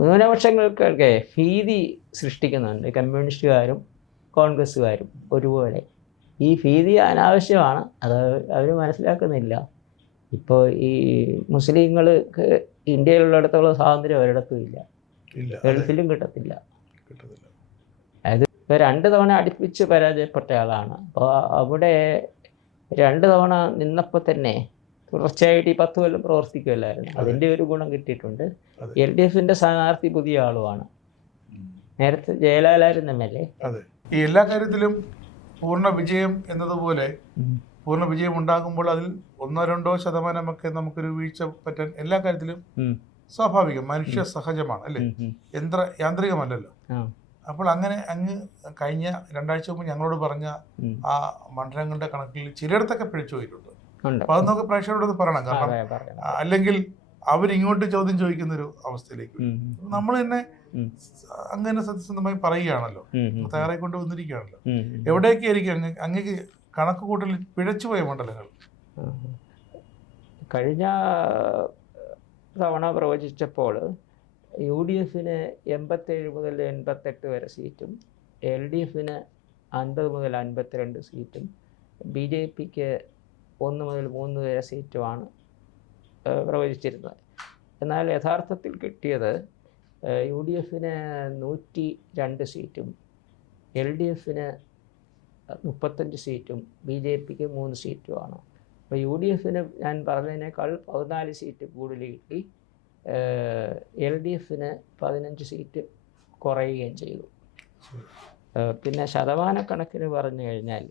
ന്യൂനപക്ഷങ്ങൾക്കൊക്കെ ഭീതി സൃഷ്ടിക്കുന്നുണ്ട് കമ്മ്യൂണിസ്റ്റുകാരും കോൺഗ്രസ്സുകാരും ഒരുപോലെ. ഈ ഭീതി അനാവശ്യമാണ്, അത് അവർ മനസ്സിലാക്കുന്നില്ല. ഇപ്പോൾ ഈ മുസ്ലിങ്ങൾക്ക് ഇന്ത്യയിലുള്ളിടത്തോളം സ്വാതന്ത്ര്യം ഒരിടത്തും ഇല്ല, ഗൾഫിലും കിട്ടത്തില്ല. അതായത് ഇപ്പോൾ 2 തവണ അടുപ്പിച്ച് പരാജയപ്പെട്ട ആളാണ്. അപ്പോൾ അവിടെ 2 തവണ നിന്നപ്പോൾ തന്നെ തുടർച്ചയായിട്ട് ഈ 10 കൊല്ലം പ്രവർത്തിക്കുമല്ലായിരുന്നു. അതിൻ്റെ ഒരു ഗുണം കിട്ടിയിട്ടുണ്ട്. LDFിൻ്റെ സ്ഥാനാർത്ഥി പുതിയ ആളുമാണ്, നേരത്തെ ജയലാലായിരുന്നു MLA. ഈ എല്ലാ കാര്യത്തിലും പൂർണ്ണ വിജയം എന്നതുപോലെ പൂർണ്ണ വിജയം ഉണ്ടാകുമ്പോൾ അതിൽ 1-2% നമുക്കൊരു വീഴ്ച പറ്റാൻ എല്ലാ കാര്യത്തിലും സ്വാഭാവികം, മനുഷ്യ സഹജമാണ് അല്ലേ, യാന്ത്രികമല്ലല്ലോ. അപ്പോൾ അങ്ങനെ അങ്ങ് കഴിഞ്ഞ 2 ആഴ്ച മുമ്പ് ഞങ്ങളോട് പറഞ്ഞ ആ മണ്ഡലങ്ങളുടെ കണക്കിൽ ചിലയിടത്തൊക്കെ പിഴച്ചു പോയിട്ടുണ്ട്. അപ്പൊ അത് നമുക്ക് പ്രേക്ഷകരോട് പറയണം, കാരണം അല്ലെങ്കിൽ അവരിങ്ങോട്ട് ചോദ്യം ചോദിക്കുന്നൊരു അവസ്ഥയിലേക്ക് നമ്മൾ തന്നെ അങ്ങനെ സത്യസന്ധമായി പറയുകയാണല്ലോ, തയ്യാറായിക്കൊണ്ട് വന്നിരിക്കുകയാണല്ലോ. എവിടെയൊക്കെ ആയിരിക്കും അങ്ങേക്ക് കണക്ക് കൂട്ടൽ പിഴച്ചുപോയ മണ്ഡലങ്ങൾ? കഴിഞ്ഞ തവണ പ്രവചിച്ചപ്പോൾ UDFന് 87 മുതൽ 88 വരെ സീറ്റും, LDFന് 50 മുതൽ 52 സീറ്റും, BJPക്ക് 1 മുതൽ 3 വരെ സീറ്റുമാണ് പ്രവചിച്ചിരുന്നത്. എന്നാൽ യഥാർത്ഥത്തിൽ കിട്ടിയത് UDFന് 102 സീറ്റും, LDFന് 35 സീറ്റും, BJPക്ക് 3 സീറ്റുമാണ്. അപ്പോൾ UDFന് ഞാൻ പറഞ്ഞതിനേക്കാൾ 14 സീറ്റ് കൂടുതൽ കിട്ടി, LDFന് 15 സീറ്റ് കുറയുകയും ചെയ്തു. പിന്നെ ശതമാനക്കണക്കിന് പറഞ്ഞു കഴിഞ്ഞാൽ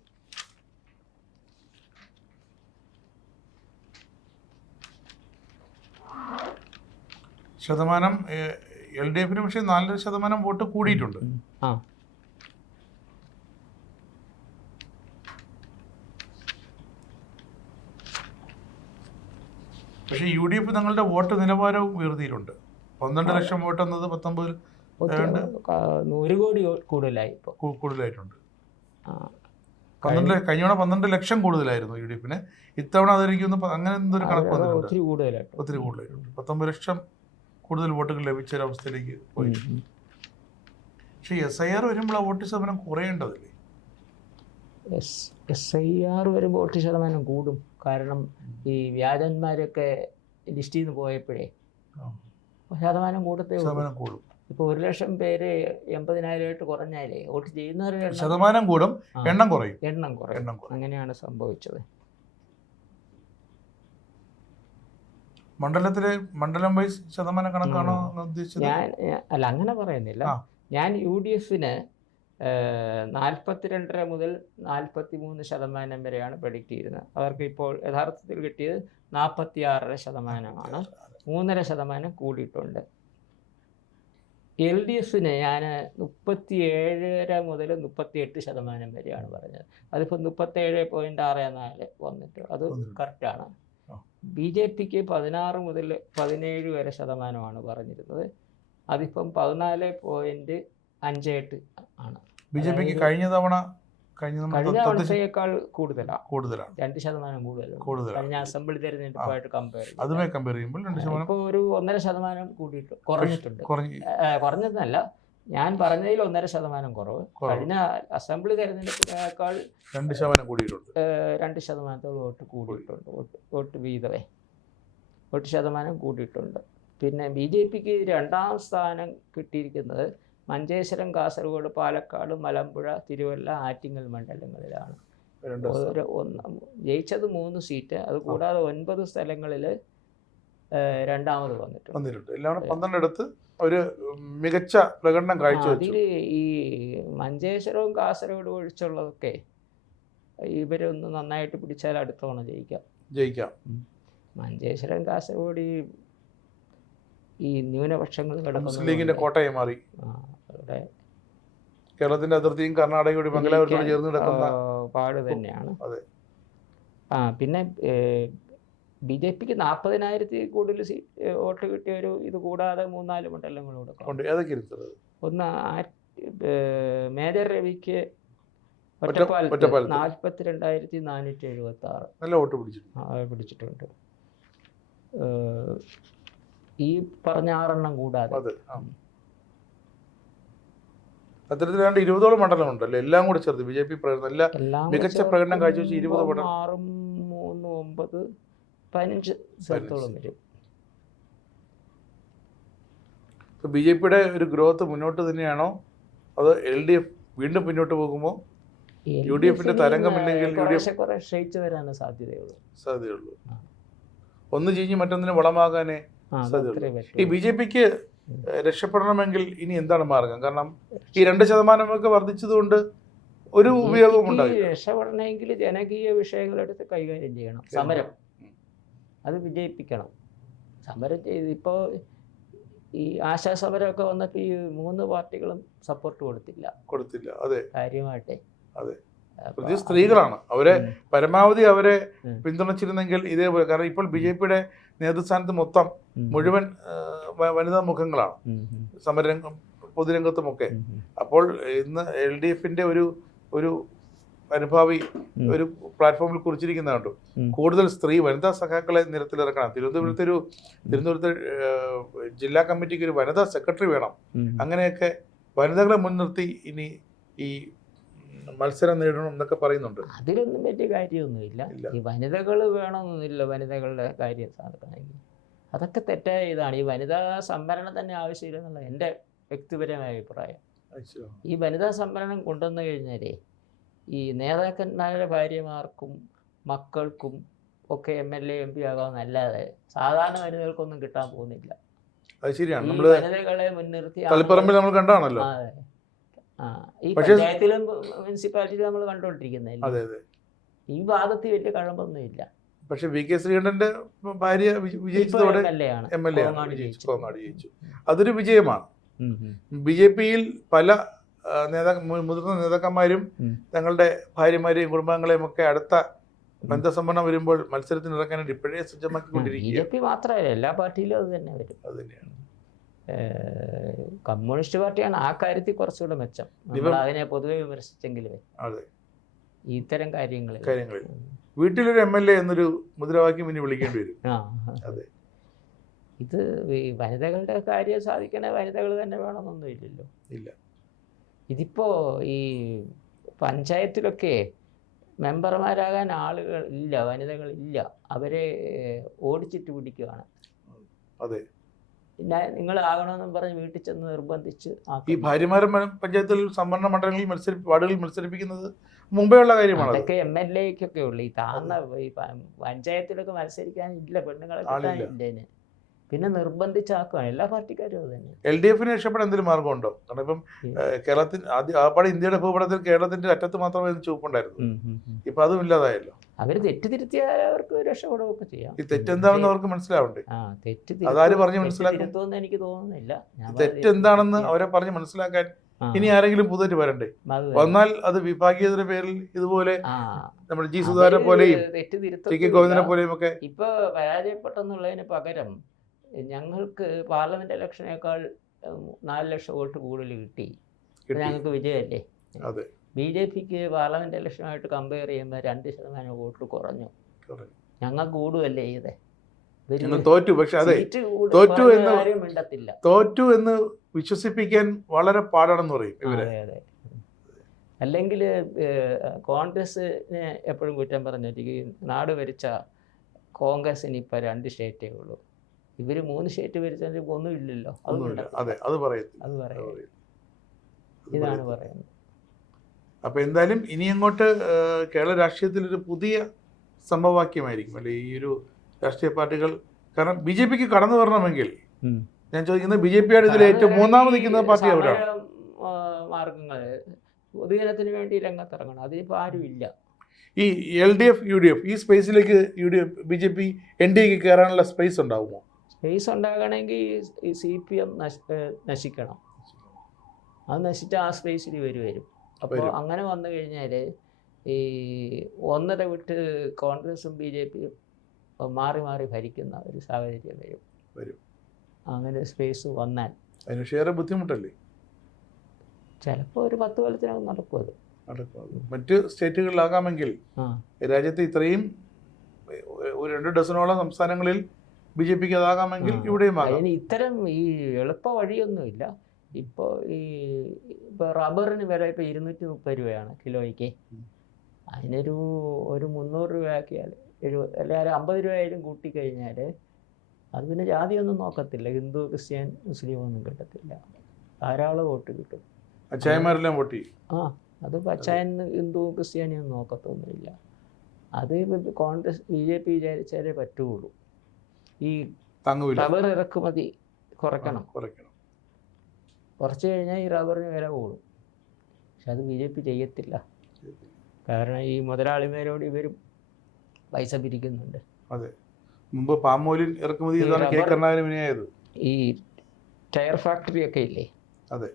ശതമാനം LDFന് പക്ഷേ 4% വോട്ട് കൂടിയിട്ടുണ്ട്. പക്ഷേ UDF തങ്ങളുടെ വോട്ട് നിലവാരവും ഉയർത്തിയിട്ടുണ്ട്. 12 ലക്ഷം വോട്ട് എന്നത് 19 100 കോടി കൂടുതലായി, കൂടുതലായിട്ടുണ്ട്. കഴിഞ്ഞ 12 ലക്ഷം കൂടുതലായിരുന്നു UDFന്. ഇത്തവണ അതെനിക്കൊന്ന് അങ്ങനെ എന്തൊരു കണക്ക് വന്നിട്ടുണ്ട്, ഒത്തിരി കൂടുതലായിട്ടുണ്ട്. 19 ലക്ഷം കൂടുതൽ വോട്ടുകൾ ലഭിച്ച ഒരവസ്ഥയിലേക്ക് പോയി. പക്ഷേ SIR വരുമ്പോൾ ആ വോട്ട് ശതമാനം കുറയേണ്ടതല്ലേ? SIR വരുമ്പോൾ വോട്ട് ശതമാനം കൂടും. കാരണം ഈ വ്യാജന്മാരൊക്കെ ലിസ്റ്റിൽ നിന്ന് പോയപ്പോഴേ ശതമാനം കൂടും. ഇപ്പോൾ 1 ലക്ഷം പേര് 80,000 കുറഞ്ഞാലേ വോട്ട് ചെയ്യുന്നവരുടെ ശതമാനം കൂടും, എണ്ണം കുറയും. അങ്ങനെയാണ് സംഭവിച്ചത്. മണ്ഡലം വൈസ് ശതമാനം കണക്കാണോ ഉദ്ദേശിച്ചത്? അല്ല, അങ്ങനെ പറയുന്നില്ല. ഞാൻ UDFന് 42.5 മുതൽ 43% വരെയാണ് പ്രഡിക്റ്റ് ചെയ്യുന്നത്. അവർക്ക് ഇപ്പോൾ യഥാർത്ഥത്തിൽ കിട്ടിയത് 46% 3.5% കൂടിയിട്ടുണ്ട്. LDFന് ഞാൻ 37 മുതൽ 38% വരെയാണ് പറഞ്ഞത്. അതിപ്പോൾ 37.64 വന്നിട്ട് അത് കറക്റ്റാണ്. BJPക്ക് 16 മുതൽ 17 വരെ ശതമാനമാണ് പറഞ്ഞിരുന്നത്. അതിപ്പം 14.58 ആണ്. BJPക്ക് കഴിഞ്ഞ തവണത്തേക്കാൾ കൂടുതലാണ്. 2% കൂടുതലാണ്. കഴിഞ്ഞ അസംബ്ലി തെരഞ്ഞെടുപ്പായിട്ട് കമ്പയർ ചെയ്യുമ്പോൾ ഇപ്പോൾ ഒരു 1.5% കൂടിയിട്ട് കുറഞ്ഞിട്ടുണ്ട്. കുറഞ്ഞതെന്നല്ല, ഞാൻ പറഞ്ഞതിൽ 1.5% കുറവ്. കഴിഞ്ഞ അസംബ്ലി തെരഞ്ഞെടുപ്പിനേക്കാൾ 2% കൂടിയിട്ടുണ്ട്. 2% വോട്ട് കൂടിയിട്ടുണ്ട്. വോട്ട് വീതമേ വോട്ട് ശതമാനം കൂടിയിട്ടുണ്ട്. പിന്നെ BJPക്ക് 2ാം സ്ഥാനം കിട്ടിയിരിക്കുന്നത് മഞ്ചേശ്വരം, കാസർഗോഡ്, പാലക്കാട്, മലമ്പുഴ, തിരുവല്ല, ആറ്റിങ്ങൽ മണ്ഡലങ്ങളിലാണ്. ജയിച്ചത് 3 സീറ്റ്. അതുകൂടാതെ 9 സ്ഥലങ്ങളിൽ 2ാമത് വന്നിട്ടുണ്ട്. എല്ലാം 12 ഒരു മികച്ച പ്രകടനം കാഴ്ചവെച്ചു. അതിൽ ഈ മഞ്ചേശ്വരവും കാസർഗോഡ് ഒഴിച്ചുള്ളതൊക്കെ ഇവരൊന്ന് നന്നായിട്ട് പിടിച്ചാൽ അടുത്ത തവണ ജയിക്കാം. മഞ്ചേശ്വരം, കാസർഗോഡ് ഈ ന്യൂനപക്ഷങ്ങൾ മുസ്ലിം ലീഗിന്റെ കോട്ടയായി മാറി. കേരളത്തിന്റെ അതിർത്തിയും കർണാടകയോട് ബംഗലാപുരത്തോട് ചേർന്ന് കിടക്കുന്ന പാട് തന്നെയാണ്. പിന്നെ BJPക്ക് 40,000 കൂടുതൽ വോട്ട് കിട്ടിയ ഒരു ഇത് കൂടാതെ 3-4 മണ്ഡലങ്ങളൂടെ. ഒന്ന് മേജർ രവിക്ക് ഒറ്റപ്പാലത്ത് 42,476 നല്ല വോട്ട് പിടിച്ചിട്ടുണ്ട്. ഈ പറഞ്ഞ 6 കൂടാതെ. അതെ. അത്തരത്തിലാണ്ട് 20ഓളം മണ്ഡലമുണ്ടല്ലോ, എല്ലാം കൂടെ ചേർത്ത് BJP എല്ലാ മികച്ച പ്രകടനം കാഴ്ചവെച്ച് 20 മണ്ഡലം. 6, 3, 9, 15 സ്ഥലത്തോളം വരും. BJPയുടെ ഒരു ഗ്രോത്ത് മുന്നോട്ട് തന്നെയാണോ അതോ LDF വീണ്ടും മുന്നോട്ട് പോകുമോ? UDFന്റെ തരംഗമില്ലെങ്കിൽ കുറെ ക്ഷയിച്ചു വരാനേ സാധ്യതയുള്ളൂ. ഒന്ന് ചീഞ്ഞ് മറ്റൊന്നിന് വളമാകാനേ സാധ്യതയുള്ളൂ. ഈ BJPക്ക് രക്ഷപ്പെടണമെങ്കിൽ ഇനി എന്താണ് മാർഗം? കാരണം ഈ 2% വർദ്ധിച്ചതുകൊണ്ട് ഒരു ഉപയോഗവും ഉണ്ടാകില്ല. രക്ഷപ്പെടണമെങ്കിൽ ജനകീയ വിഷയങ്ങളെടുത്ത് കൈകാര്യം ചെയ്യണം. സമരം അത് വിജയിപ്പിക്കണം. സമരം ചെയ്ത് ഇപ്പോൾ ഈ ആശാസമരമൊക്കെ വന്നപ്പോൾ ഈ 3 പാർട്ടികളും സപ്പോർട്ട് കൊടുത്തില്ല. അതെ, കാര്യമായിട്ടേ. അതെ, സ്ത്രീകളാണ് അവരെ പരമാവധി അവരെ പിന്തുണച്ചിരുന്നെങ്കിൽ ഇതേപോലെ. കാരണം ഇപ്പോൾ BJPയുടെ നേതൃസ്ഥാനത്ത് മൊത്തം മുഴുവൻ വനിതാ മുഖങ്ങളാണ് സമരരംഗം പൊതുരംഗത്തുമൊക്കെ. അപ്പോൾ ഇന്ന് LDFന്റെ ഒരു അനുഭാവി ഒരു പ്ലാറ്റ്ഫോമിൽ കുറിച്ചിരിക്കുന്നതുകൊണ്ട് കൂടുതൽ വനിതാ സഖാക്കളെ നിരത്തിലിറക്കണം. തിരുവനന്തപുരത്ത് ജില്ലാ കമ്മിറ്റിക്ക് ഒരു വനിതാ സെക്രട്ടറി വേണം. അങ്ങനെയൊക്കെ വനിതകളെ മുൻനിർത്തി ഇനി ഈ മത്സരം നേടണം എന്നൊക്കെ പറയുന്നുണ്ട്. അതിലൊന്നും വലിയ കാര്യമൊന്നുമില്ല. ഈ വനിതകൾ വേണമെന്നൊന്നുമില്ല. വനിതകളുടെ കാര്യം സാധിക്കണമെങ്കിൽ അതൊക്കെ തെറ്റായ ഇതാണ്. ഈ വനിതാ സംവരണം തന്നെ ആവശ്യമില്ല എന്നുള്ള എൻ്റെ വ്യക്തിപരമായ അഭിപ്രായം. ഈ വനിതാ സംവരണം കൊണ്ടുവന്നു കഴിഞ്ഞാലേ ഈ നേതാക്കന്മാരുടെ ഭാര്യമാർക്കും മക്കൾക്കും ഒക്കെ MLA MP ആകാമെന്നല്ലാതെ സാധാരണ വനിതകൾക്കൊന്നും കിട്ടാൻ പോകുന്നില്ല. അത് ശരിയാണ്. വനിതകളെ മുൻനിർത്തി നമ്മൾ കണ്ടാണല്ലോ. ഈ പഞ്ചായത്തിലും മുനിസിപ്പാലിറ്റിയിലും നമ്മൾ കണ്ടുകൊണ്ടിരിക്കുന്നില്ല. ഈ വാദത്തിൽ വലിയ കഴമ്പൊന്നുമില്ല. പക്ഷെ VK ശ്രീകണ്ഠന്റെ ഭാര്യ വിജയിച്ചതോടെ MLA ജയിച്ചു. അതൊരു വിജയമാണ്. BJPയിൽ പല മുതിർന്ന നേതാക്കന്മാരും തങ്ങളുടെ ഭാര്യമാരെയും കുടുംബാംഗങ്ങളെയും ഒക്കെ അടുത്ത ബന്ധസംബന്ധം വരുമ്പോൾ മത്സരത്തിന് ഇറക്കാനായിട്ട് ഇപ്പോഴേ സജ്ജമാക്കിക്കൊണ്ടിരിക്കുക. BJP മാത്രമല്ല, എല്ലാ പാർട്ടിയിലും അത് തന്നെ വരും. അത് തന്നെയാണ്. കമ്മ്യൂണിസ്റ്റ് പാർട്ടിയാണ് ആ കാര്യത്തിൽ കുറച്ചുകൂടെ മെച്ചം. നമ്മൾ അതിനെ പൊതുവെ വിമർശിച്ചെങ്കിലും ഇത്തരം കാര്യങ്ങളിൽ വീട്ടിലൊരു MLA എന്നൊരു മുദ്രാവാക്യം ഇനി വിളിക്കേണ്ടി വരും. അതെ, ഇത് വനിതകളുടെ കാര്യം സാധിക്കണ വനിതകൾ തന്നെ വേണമെന്നൊന്നും ഇല്ല. ഇതിപ്പോൾ ഈ പഞ്ചായത്തിലൊക്കെ മെമ്പർമാരാകാൻ ആളുകൾ ഇല്ല, വനിതകളില്ല. അവരെ ഓടിച്ചിട്ട് പിടിക്കുകയാണ്. അതെ, പിന്നെ നിങ്ങളാകണമെന്നും പറഞ്ഞ് വീട്ടിൽ ചെന്ന് നിർബന്ധിച്ച് ഈ ഭാര്യമാരെ പഞ്ചായത്തിൽ സംവരണ മണ്ഡലങ്ങളിൽ വാർഡുകളിൽ മത്സരിപ്പിക്കുന്നത് മുമ്പേ ഉള്ള കാര്യമാണ്. അതൊക്കെ MLAക്കൊക്കെ ഉള്ളു. ഈ താഴ്ന്ന ഈ പഞ്ചായത്തിലൊക്കെ മത്സരിക്കാനില്ല, പെണ്ണുങ്ങളെ കിട്ടാനില്ല. പിന്നെ നിർബന്ധിച്ചാക്കുകയാണ് എല്ലാ പാർട്ടിക്കാരും. അത് തന്നെ. LDFന് രക്ഷപ്പെടാൻ എന്തെങ്കിലും മാർഗമുണ്ടോ? കാരണം ഇപ്പം കേരളത്തിൽ ആദ്യം ഇന്ത്യയുടെ ഭൂപടത്തിൽ കേരളത്തിന്റെ അറ്റത്ത് മാത്രമേ ചുവപ്പുണ്ടായിരുന്നു. ഇപ്പൊ അതും ഇല്ലാതായല്ലോ. അവര് തെറ്റിദ്ധരുത്തിയാൽ അവർക്ക് രക്ഷപ്പെടുകയൊക്കെ ചെയ്യാം. ഈ തെറ്റെന്താണെന്ന് അവർക്ക് മനസ്സിലാവണ്ടേ? അതാര് പറഞ്ഞ് മനസ്സിലാക്കുമെന്ന് എനിക്ക് തോന്നുന്നില്ല. തെറ്റെന്താണെന്ന് അവരെ പറഞ്ഞ് മനസ്സിലാക്കാൻ ഇനി ആരെങ്കിലും പുതുതായിട്ട് വരണ്ടേ? വന്നാൽ അത് വിഭാഗീയതയുടെ പേരിൽ ഇതുപോലെ നമ്മുടെ G സുധാകരനെ പോലെയും TK ഗോവിന്ദനെ പോലെയും ഒക്കെ ഇപ്പൊ പരാജയപ്പെട്ടെന്നുള്ളതിന് പകരം ഞങ്ങൾക്ക് പാർലമെന്റ് ഇലക്ഷനേക്കാൾ 4 ലക്ഷം വോട്ട് കൂടുതൽ കിട്ടി, ഞങ്ങൾക്ക് വിജയമല്ലേ. BJPക്ക് പാർലമെന്റ് ഇലക്ഷനുമായിട്ട് കമ്പയർ ചെയ്യുമ്പോൾ 2% വോട്ട് കുറഞ്ഞു. ഞങ്ങൾക്ക് കൂടുമല്ലേ ചെയ്തേ. തോറ്റു. പക്ഷെ അതെ, തോറ്റു എന്ന് വിശ്വസിപ്പിക്കാൻ വളരെ പാടാണെന്ന് പറയും ഇവരെ. അതെ. അല്ലെങ്കിൽ കോൺഗ്രസിനെ എപ്പോഴും കുറ്റം പറഞ്ഞിരിക്കും. നാട് ഭരിച്ച കോൺഗ്രസിന് ഇപ്പം 2 സ്റ്റേറ്റേ ഉള്ളൂ. ഇവർ 3 സ്റ്റേറ്റ് ഭരിച്ചാൽ ഒന്നുമില്ലല്ലോ. അത് പറയും. ഇതാണ് പറയുന്നത്. അപ്പോൾ എന്തായാലും ഇനി അങ്ങോട്ട് കേരള രാഷ്ട്രീയത്തിൽ ഒരു പുതിയ സംഭവവാക്യമായിരിക്കും അല്ലെ ഈ ഒരു രാഷ്ട്രീയ പാർട്ടികൾ. കാരണം BJPക്ക് കടന്നു വരണമെങ്കിൽ ഞാൻ ചോദിക്കുന്നത്, BJPയാണ് ഇതിൽ ഏറ്റവും മൂന്നാമത് നിൽക്കുന്ന പാർട്ടി അവരാണ്. മാർഗങ്ങൾ പൊതുജനത്തിന് വേണ്ടി രംഗത്തിറങ്ങണം. അതിനിപ്പോൾ ആരുമില്ല. ഈ LDF UDF ഈ സ്പേസിലേക്ക് BJP NDAക്ക് കയറാനുള്ള സ്പേസ് ഉണ്ടാകുമോ? സ്പേസ് ഉണ്ടാകണമെങ്കിൽ ഈ CPM നശിക്കണം. അത് നശിച്ചാൽ ആ സ്പേസിൽ വരും. അപ്പോൾ അങ്ങനെ വന്നു കഴിഞ്ഞാൽ ഈ ഒന്നര വിട്ട് കോൺഗ്രസും BJPയും മാറി മാറി ഭരിക്കുന്ന ഒരു സാഹചര്യം വരും. അങ്ങനെ സ്പേസ് വന്നാൽ അതിന് ബുദ്ധിമുട്ടല്ലേ? ചിലപ്പോൾ ഒരു 10 കൊല്ലത്തിനകം നടക്കും. അത് മറ്റ് സ്റ്റേറ്റുകളിലാകാമെങ്കിൽ രാജ്യത്ത് ഇത്രയും 2 ഡസനോളം സംസ്ഥാനങ്ങളിൽ BJP അതാകാമെങ്കിൽ ഇവിടെയും ആകാം. അതിന് ഇത്തരം ഈ എളുപ്പ വഴിയൊന്നുമില്ല. ഇപ്പോൾ റബ്ബറിന് വില ഇപ്പോൾ 230 രൂപയാണ് കിലോയ്ക്ക്. അതിനൊരു 300 രൂപയാക്കിയാൽ എല്ലാവരും 50 രൂപയായാലും കൂട്ടിക്കഴിഞ്ഞാൽ അത് പിന്നെ ജാതിയൊന്നും നോക്കത്തില്ല. ഹിന്ദു, ക്രിസ്ത്യൻ, മുസ്ലിം ഒന്നും കിട്ടത്തില്ല. ധാരാളം വോട്ട് കിട്ടും. അച്ചായന്മാരെല്ലാം വോട്ട് ചെയ്യും. അത് പച്ചായൻ ഹിന്ദു ക്രിസ്ത്യാനിയൊന്നും നോക്കത്തൊന്നുമില്ല. അത് കോൺഗ്രസ് BJP വിചാരിച്ചാലേ പറ്റുള്ളൂ. ഈ റബ്ബർ ഇറക്കുമതി കുറയ്ക്കണം. കുറച്ച് കഴിഞ്ഞാൽ ഈ റബ്ബറിന് വില കൂടും. പക്ഷെ അത് BJP ചെയ്യത്തില്ല. കാരണം ഈ മുതലാളിമാരോട് ഇവരും പൈസ പിരിക്കുന്നുണ്ട്. അതെ, മുമ്പ് പാം ഓയിൽ ഇറക്കുമതി ഈ ടയർ ഫാക്ടറി ഒക്കെ ഇല്ലേ, അതെ,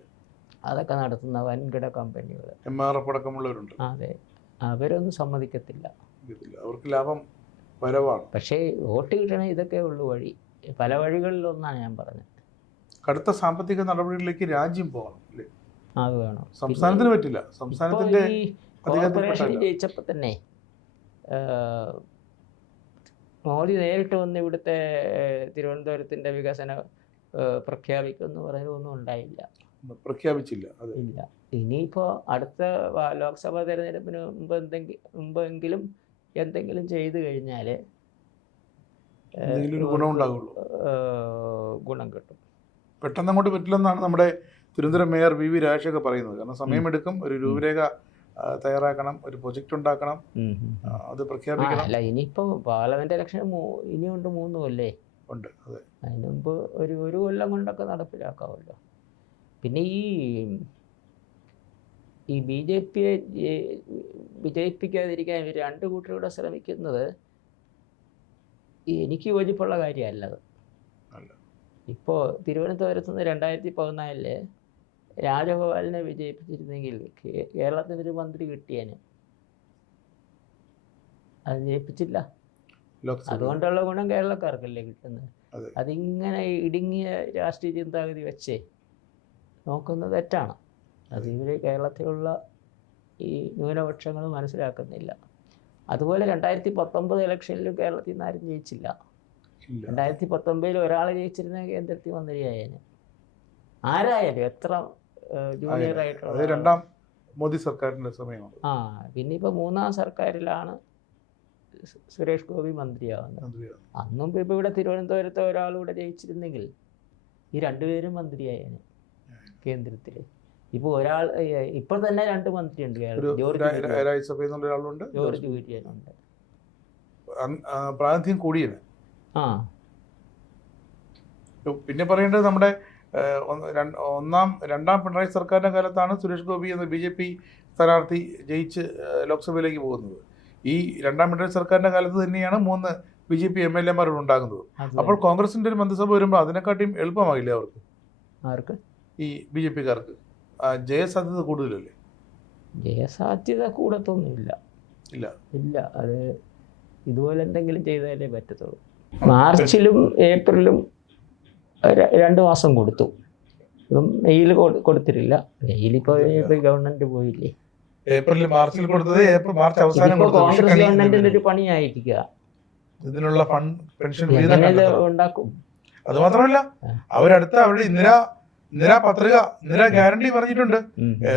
അതൊക്കെ നടത്തുന്ന വൻകിട കമ്പനികൾ, MRF അടക്കമുള്ളവരുണ്ട്. അതെ, അവരൊന്നും സമ്മതിക്കത്തില്ല. അവർക്ക് ലാഭം വരവാണ്. പക്ഷേ വോട്ട് കിട്ടണേ ഇതൊക്കെ ഉള്ളു വഴി. പല വഴികളിലൊന്നാണ് ഞാൻ പറഞ്ഞത്. കടുത്ത സാമ്പത്തിക നടപടികളിലേക്ക് രാജ്യം പോകണം. അത് വേണം. സംസ്ഥാനത്തിന് പറ്റില്ല. സംസ്ഥാനത്തിന്റെ കോർപ്പറേഷൻ ജയിച്ചപ്പോൾ തന്നെ മോദി നേരിട്ട് വന്ന് ഇവിടുത്തെ തിരുവനന്തപുരത്തിന്റെ വികസനം പ്രഖ്യാപിക്കുമെന്ന് പറയുന്നതൊന്നും ഉണ്ടായില്ല. പ്രഖ്യാപിച്ചില്ല. ഇല്ല. ഇനിയിപ്പോൾ അടുത്ത ലോക്സഭാ തെരഞ്ഞെടുപ്പിന് മുമ്പെങ്കിലും എന്തെങ്കിലും ചെയ്തു കഴിഞ്ഞാൽ ഗുണം കിട്ടും. പെട്ടെന്ന് അങ്ങോട്ട് പറ്റില്ലെന്നാണ് നമ്മുടെ തിരുവനന്തപുരം മേയർ VV രാജശേഖർ പറയുന്നത്. കാരണം സമയമെടുക്കും. ഒരു രൂപരേഖ തയ്യാറാക്കണം, ഒരു പ്രൊജക്റ്റ് ഉണ്ടാക്കണം, അത് പ്രഖ്യാപിക്കണം. അല്ല, ഇനിയിപ്പോൾ പാർലമെന്റ് ഇലക്ഷൻ ഇനിയുണ്ട് 3 കൊല്ലേ ഉണ്ട്. അതെ, അതിന് മുമ്പ് ഒരു കൊല്ലം കൊണ്ടൊക്കെ നടപ്പിലാക്കാമല്ലോ. പിന്നെ ഈ BJPയെ വിജയിപ്പിക്കാതിരിക്കാൻ ഇവർ 2 കൂട്ടരോടെ ശ്രമിക്കുന്നത് എനിക്ക് യോജിപ്പുള്ള കാര്യമല്ലത്. ഇപ്പോൾ തിരുവനന്തപുരത്ത് നിന്ന് 2014 രാജഗോപാലിനെ വിജയിപ്പിച്ചിരുന്നെങ്കിൽ കേരളത്തിനൊരു മന്ത്രി കിട്ടിയേനെ. അത് ജയിപ്പിച്ചില്ല. അതുകൊണ്ടുള്ള ഗുണം കേരളക്കാർക്കല്ലേ കിട്ടുന്നത്. അതിങ്ങനെ ഇടുങ്ങിയ രാഷ്ട്രീയ ചിന്താഗതി വെച്ചേ നോക്കുന്നത് തെറ്റാണ്. അത് ഇവർ കേരളത്തിലുള്ള ഈ ന്യൂനപക്ഷങ്ങൾ മനസ്സിലാക്കുന്നില്ല. അതുപോലെ 2019 ഇലക്ഷനിലും കേരളത്തിൽ നിന്ന് ആരും ജയിച്ചില്ല. 2019 ഒരാൾ ജയിച്ചിരുന്ന കേന്ദ്രത്തിൽ മന്ത്രിയായേനെ. ആരായാലും എത്ര ജൂനിയർ ആയിട്ടുള്ള 2ാം മോദി സർക്കാരിൻ്റെ സമയമാണ്. പിന്നെ ഇപ്പോൾ 3ാം സർക്കാരിലാണ് സുരേഷ് ഗോപി മന്ത്രിയാവുന്നത്. അന്നും ഇപ്പോൾ ഇവിടെ തിരുവനന്തപുരത്തെ ഒരാളൂടെ ജയിച്ചിരുന്നെങ്കിൽ ഈ 2 പേരും മന്ത്രിയായേനെ കേന്ദ്രത്തിൽ. ഇപ്പോൾ ഇപ്പോൾ തന്നെ 2 മന്ത്രിയുണ്ട് കേരളത്തിൽ. ജോർജ് കുര്യനുണ്ട്. പ്രാതിനിധ്യം കൂടിയത്. പിന്നെ പറയേണ്ടത് നമ്മുടെ 2ാം പിണറായി സർക്കാരിൻ്റെ കാലത്താണ് സുരേഷ് ഗോപി എന്ന BJP സ്ഥാനാർത്ഥി ജയിച്ച് ലോക്സഭയിലേക്ക് പോകുന്നത്. ഈ 2ാം പിണറായി സർക്കാരിൻ്റെ കാലത്ത് തന്നെയാണ് 3 BJP MLA ഉണ്ടാകുന്നത്. അപ്പോൾ കോൺഗ്രസിൻ്റെ ഒരു മന്ത്രിസഭ വരുമ്പോൾ അതിനെക്കാട്ടിയും എളുപ്പമാകില്ലേ അവർക്ക്? ആർക്ക്? ഈ BJPക്കാർക്ക് ജയസാധ്യത കൂടുതലല്ലേ? ജയസാധ്യത കൂടത്തൊന്നുമില്ല. ഇല്ല. അത് ഇതുപോലെ എന്തെങ്കിലും ചെയ്താലേ പറ്റത്തുള്ളൂ. മാർച്ചിലും ഏപ്രിലും 2 മാസം കൊടുത്തു. മെയ്യിൽ കൊടുത്തിട്ടില്ല. മെയ്യിലിപ്പോൾ ഗവൺമെന്റ് പോയില്ലേ. ഏപ്രിൽ മാർച്ചിൽ കൊടുത്തത് മാർച്ച് അവസാനം കോൺഗ്രസ് ഗവൺമെന്റിന്റെ ഒരു പണിയായിരിക്കുക. ഇതിനുള്ള ഫണ്ട് പെൻഷൻ ഉണ്ടാക്കും. അത് മാത്രമല്ല, അവരടുത്ത അവരുടെ ഇന്ദിരാ പത്രിക, ഇന്ദിരാ ഗ്യാരണ്ടി പറഞ്ഞിട്ടുണ്ട്.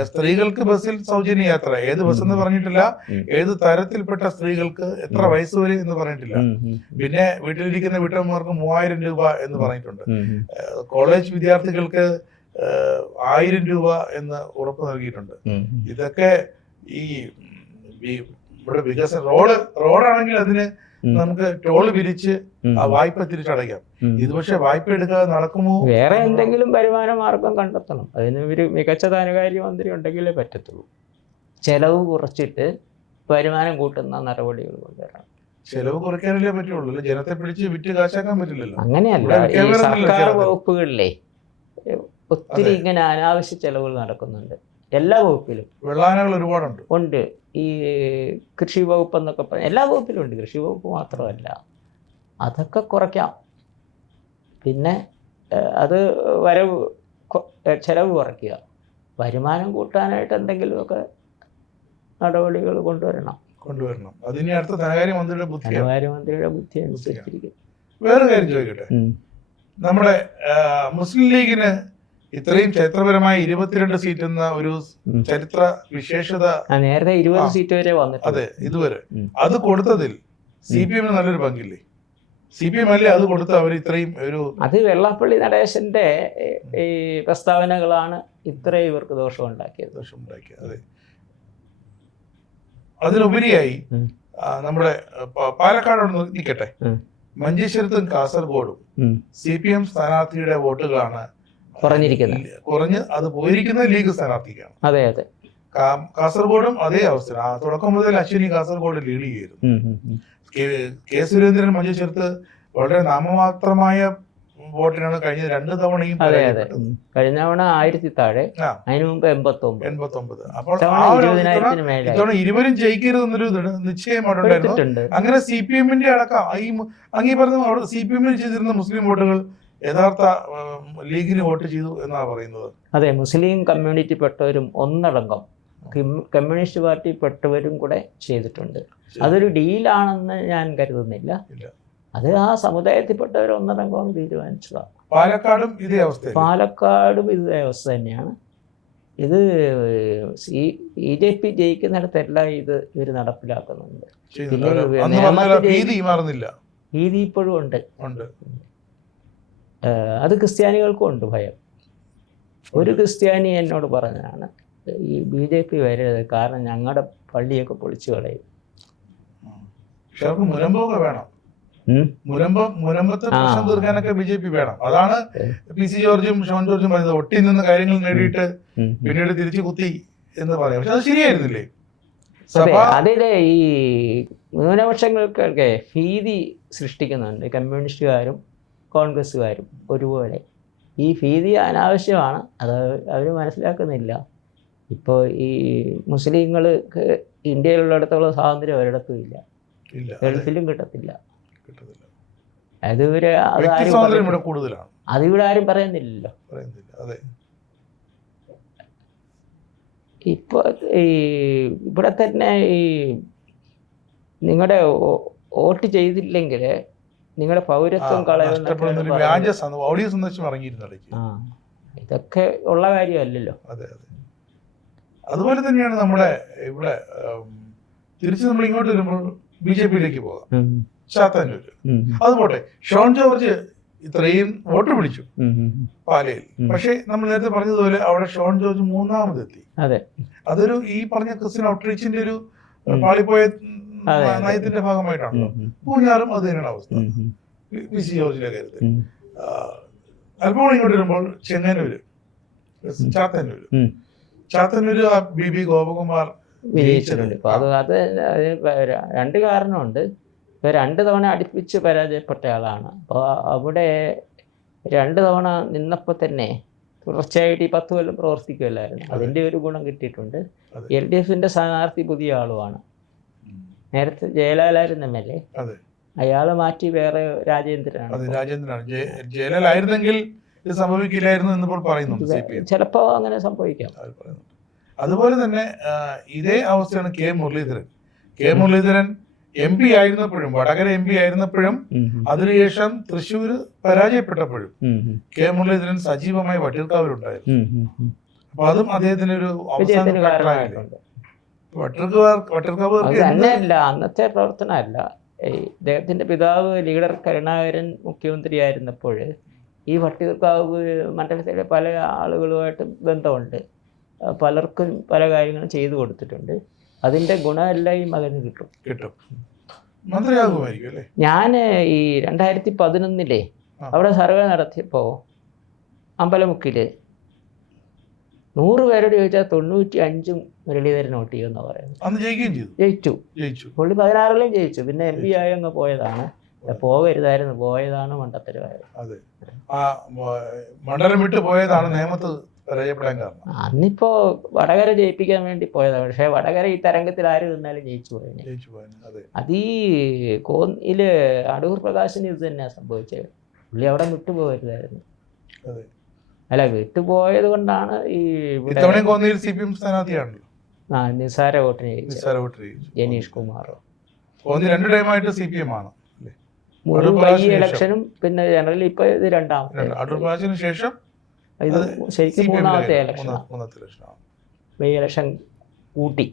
സ്ത്രീകൾക്ക് ബസ്സിൽ സൗജന്യ യാത്ര. ഏത് ബസ് എന്ന് പറഞ്ഞിട്ടില്ല, ഏത് തരത്തിൽപ്പെട്ട സ്ത്രീകൾക്ക് എത്ര വയസ്സ് വരെ എന്ന് പറഞ്ഞിട്ടില്ല. പിന്നെ വീട്ടിലിരിക്കുന്ന വീട്ടമ്മമാർക്ക് 3000 രൂപ എന്ന് പറഞ്ഞിട്ടുണ്ട്. കോളേജ് വിദ്യാർത്ഥികൾക്ക് 1000 രൂപ എന്ന് ഉറപ്പ് നൽകിയിട്ടുണ്ട്. ഇതൊക്കെ ഈ ഇവിടെ വികസന റോഡാണെങ്കിൽ അതിന് നമുക്ക് ടോള് പിരിച്ച് ആ വായ്പ തിരിച്ചടയ്ക്കാം. ഇത് പക്ഷെ വായ്പ എടുക്കാതെ നടക്കുമോ? വേറെ എന്തെങ്കിലും വരുമാന മാർഗം കണ്ടെത്തണം. അതിന് ഒരു മികച്ച ധനകാര്യ മന്ത്രി ഉണ്ടെങ്കിലേ പറ്റത്തുള്ളൂ. ചെലവ് കുറച്ചിട്ട് വരുമാനം കൂട്ടുന്ന നടപടികൾ കൊണ്ടുവരണം. ചെലവ് കുറയ്ക്കാനല്ലേ പറ്റുള്ളൂ, ജനത്തെ പിടിച്ച് വിറ്റ് കാശാക്കാൻ പറ്റില്ലല്ലോ. അങ്ങനെയല്ല, ഈ സർക്കാർ വകുപ്പുകളിലെ ഒത്തിരി ഇങ്ങനെ അനാവശ്യ ചെലവുകൾ നടക്കുന്നുണ്ട്. എല്ലാ വകുപ്പിലും വെള്ളാനകൾ ഒരുപാടുണ്ട്. ഉണ്ട്. ഈ കൃഷി വകുപ്പ് എന്നൊക്കെ പറഞ്ഞാൽ എല്ലാ വകുപ്പിലും ഉണ്ട്, കൃഷി വകുപ്പ് മാത്രമല്ല. അതൊക്കെ കുറയ്ക്കാം. പിന്നെ അത് ചെലവ് കുറയ്ക്കുക. വരുമാനം കൂട്ടാനായിട്ട് എന്തെങ്കിലുമൊക്കെ നടപടികൾ കൊണ്ടുവരണം. അതിന് അടുത്ത ധനകാര്യമന്ത്രിയുടെ ബുദ്ധി അനുസരിച്ചിരിക്കും. വേറെ കാര്യം ചോദിക്കട്ടെ, നമ്മുടെ മുസ്ലിം ലീഗിന് ഇത്രയും ചരിത്രപരമായ 22 സീറ്റ് എന്ന ഒരു ചരിത്ര വിശേഷത നേരത്തെ 20 സീറ്റ് വരെ വന്നു. അതെ, ഇതുവരെ അത് കൊടുത്തതിൽ CPM നല്ലൊരു പങ്കില്ലേ? CPM അല്ലേ അത് കൊടുത്ത അവർ ഇത്രയും ഒരു അത് വെള്ളാപ്പള്ളി നടേശന്റെ ഈ പ്രസ്താവനകളാണ് ഇത്രയും ഇവർക്ക് ദോഷമുണ്ടാക്കിയത്. അതെ. അതിലുപരിയായി നമ്മുടെ പാലക്കാട് നിൽക്കട്ടെ, മഞ്ചേശ്വരത്തും കാസർഗോഡും CPM സ്ഥാനാർത്ഥിയുടെ വോട്ടുകളാണ് കുറഞ്ഞ് അത് പോയിരിക്കുന്നത് ലീഗ് സ്ഥാനാർത്ഥിക്കാണ്. അതെ അതെ. കാസർഗോഡും അതേ അവസ്ഥ. തുടക്കം മുതൽ അശ്വിനി കാസർഗോഡ് ലീഡ് ചെയ്യുന്നു. കെ സുരേന്ദ്രൻ മഞ്ചേശ്വരത്ത് വളരെ നാമമാത്രമായ വോട്ടിനാണ് കഴിഞ്ഞ 2 തവണയും. കഴിഞ്ഞ തവണ 1000 താഴെ, അതിനു മുമ്പ് 89. അപ്പോൾ ഇത്തവണ ഇരുവരും ജയിക്കരുതെന്നൊരു നിശ്ചയമായിട്ടുണ്ടായിരുന്നു. അങ്ങനെ CPM-ന്റെ അടക്കം അങ്ങീ പറഞ്ഞ CPM ചെയ്തിരുന്ന മുസ്ലിം വോട്ടുകൾ യഥാർത്ഥ ലീഗിന് വോട്ട് ചെയ്തു എന്നാണ് പറയുന്നത്. അതെ, മുസ്ലിം കമ്മ്യൂണിറ്റി പെട്ടവരും ഒന്നടങ്കം കമ്മ്യൂണിസ്റ്റ് പാർട്ടി പെട്ടവരും കൂടെ ചെയ്തിട്ടുണ്ട്. അതൊരു ഡീലാണെന്ന് ഞാൻ കരുതുന്നില്ല. അത് ആ സമുദായത്തിൽപ്പെട്ടവർ ഒന്നടങ്കം തീരുമാനിച്ചതാണ്. പാലക്കാടും ഇതേ അവസ്ഥ തന്നെയാണ്. ഇത് BJP ജയിക്കുന്നിടത്തെല്ലാം ഇവർ നടപ്പിലാക്കുന്നുണ്ട്. ഭീതി ഇപ്പോഴും ഉണ്ട്. അത് ക്രിസ്ത്യാനികൾക്കും ഉണ്ട് ഭയം. ഒരു ക്രിസ്ത്യാനി എന്നോട് പറഞ്ഞതാണ്, ഈ BJP വരരുത്, കാരണം ഞങ്ങളുടെ പള്ളിയൊക്കെ പൊളിച്ചു കളയും. മുനമ്പത്ത് പ്രശ്നം തീർക്കാനൊക്കെ BJP വേണം. അതാണ് PC ജോർജും ഷോൺ ജോർജും പറഞ്ഞത്. ഒട്ടി നിന്ന് കാര്യങ്ങൾ നേടിയിട്ട് പിന്നീട് തിരിച്ചു കുത്തി എന്ന് പറയാം. പക്ഷെ അത് ശരിയായിരുന്നില്ലേ? അതിലെ ഈ ന്യൂനപക്ഷങ്ങൾക്കൊക്കെ ഭീതി സൃഷ്ടിക്കുന്നുണ്ട് കമ്മ്യൂണിസ്റ്റുകാരും കോൺഗ്രസ്സുകാരും ഒരുപോലെ. ഈ ഭീതി അനാവശ്യമാണ്, അത് അവർ മനസ്സിലാക്കുന്നില്ല. ഇപ്പോൾ ഈ മുസ്ലിങ്ങൾക്ക് ഇന്ത്യയിലുള്ളിടത്തോളം സ്വാതന്ത്ര്യം ഒരിടത്തും ഇല്ല, ഗൾഫിലും കിട്ടത്തില്ല. അതിവിടെ ആരും പറയുന്നില്ലല്ലോ. ഇപ്പോൾ ഈ ഇവിടെ തന്നെ ഈ നിങ്ങളുടെ വോട്ട് ചെയ്തില്ലെങ്കിൽ നിങ്ങളുടെ പൗരത്വം കളയുന്ന ഇതൊക്കെ ഉള്ള കാര്യമല്ലല്ലോ. അതുപോലെ തന്നെയാണ് നമ്മുടെ ഇവിടെ തിരിച്ച് നമ്മൾ ഇങ്ങോട്ട് വരുമ്പോൾ BJP-യിലേക്ക് പോകാം. ചാത്തന്നൂര് അതുപോട്ടെ, ഷോൺ ജോർജ് ഇത്രയും വോട്ട് പിടിച്ചു പാലയിൽ. പക്ഷെ നമ്മൾ നേരത്തെ പറഞ്ഞതുപോലെ അവിടെ ഷോൺ ജോർജ് 3ാമതെത്തി. അതൊരു ഈ പറഞ്ഞ ക്രിസ്ത്യൻ ഔട്ട്റീച്ചിന്റെ ഒരു പാളിപ്പോയ നയത്തിന്റെ ഭാഗമായിട്ടാണല്ലോ. പൂഞ്ഞാറും അത് തന്നെയാണ് അവസ്ഥ. PC ജോർജിന്റെ കാര്യത്തിൽ അല്പം ഇങ്ങോട്ട് വരുമ്പോൾ ചെങ്ങന്നൂര്, ചാത്തന്നൂര് BB ഗോപകുമാർ വിജയിച്ചിട്ടുണ്ട്. ഇപ്പോൾ അത് 2 കാരണമുണ്ട്. ഇപ്പോൾ 2 തവണ അടുപ്പിച്ച് പരാജയപ്പെട്ട ആളാണ്. അപ്പോൾ അവിടെ 2 തവണ നിന്നപ്പോൾ തന്നെ തുടർച്ചയായിട്ട് ഈ 10 കൊല്ലം പ്രവർത്തിക്കുമല്ലായിരുന്നു. അതിൻ്റെ ഒരു ഗുണം കിട്ടിയിട്ടുണ്ട്. LDF-ന്റെ സ്ഥാനാർത്ഥി പുതിയ ആളുമാണ്. നേരത്തെ ജയലാലായിരുന്നു MLA, അയാളെ മാറ്റി വേറെ രാജേന്ദ്രനാണ്. ജയലാലായിരുന്നെങ്കിൽ ഇത് സംഭവിക്കില്ലായിരുന്നു എന്നിപ്പോൾ പറയുന്നു. ചിലപ്പോൾ അങ്ങനെ സംഭവിക്കാം. അതുപോലെ തന്നെ ഇതേ അവസ്ഥയാണ് കെ മുരളീധരൻ MP ആയിരുന്നപ്പോഴും, വടകര MP ആയിരുന്നപ്പോഴും, അതിനുശേഷം തൃശ്ശൂർ പരാജയപ്പെട്ടപ്പോഴും കെ മുരളീധരൻ സജീവമായി വട്ടിയൂർക്കാവിലുണ്ടായിരുന്നു. അപ്പൊ അതും അദ്ദേഹത്തിന് ഒരു തന്നെയല്ല, അന്നത്തെ പ്രവർത്തനമല്ല. അദ്ദേഹത്തിന്റെ പിതാവ് ലീഡർ കരുണാകരൻ മുഖ്യമന്ത്രിയായിരുന്നപ്പോൾ ഈ വട്ടിയൂർക്കാവ് മണ്ഡലത്തിലെ പല ആളുകളുമായിട്ട് ബന്ധമുണ്ട്. പലർക്കും പല കാര്യങ്ങളും ചെയ്തു കൊടുത്തിട്ടുണ്ട്. അതിൻ്റെ ഗുണമെല്ലാം ഈ മകന് കിട്ടും. ഞാൻ ഈ 2011 അവിടെ സർവേ നടത്തിയപ്പോൾ അമ്പലമുക്കിൽ 100 പേരോട് ചോദിച്ചാൽ 95 മുരളീധരൻ വോട്ട് ചെയ്യുമെന്ന് പറയുന്നത്. ജയിച്ചു. പുള്ളി 16-ലും ജയിച്ചു. പിന്നെ MP ആയി അങ്ങ് പോയതാണ്. പോകരുതായിരുന്നു, പോയതാണ് മണ്ടത്തരമായത്. മണ്ഡലം വിട്ടു പോയതാണ് നിയമത്ത് പരാജയപ്പെടാൻ കാരണം. അന്നിപ്പോ വടകര ജയിപ്പിക്കാൻ വേണ്ടി പോയതാണ്. പക്ഷെ വടകര ഈ തരംഗത്തിൽ ആര് നിന്നാലും ജയിച്ചു പോയത്. അത് ഈ കോന്നില് അടൂർ പ്രകാശിന് ഇത് തന്നെയാണ് സംഭവിച്ചത്. പുള്ളി അവിടെ വിട്ടുപോകരുതായിരുന്നു. അല്ല, വിട്ടുപോയത് കൊണ്ടാണ് ഈ CPM സ്ഥാനാർത്ഥിയാണല്ലോ നിസാര വോട്ടിന് ജനീഷ് കുമാർ. 2 ടൈമായിട്ട് CPM ആണ്. ഒരു ബൈ ഇലക്ഷനും പിന്നെ ജനറലി ഇപ്പൊ ഇത് രണ്ടാമത്തെ അടൂർ പ്രകാശിന് ശേഷം ഇത് ശരിക്കും മൂന്നാമത്തെ ഇലക്ഷൻ. മൂന്നാമത്തെ ഇലക്ഷനാണ്. ബൈ ഇലക്ഷൻ കൂട്ടി.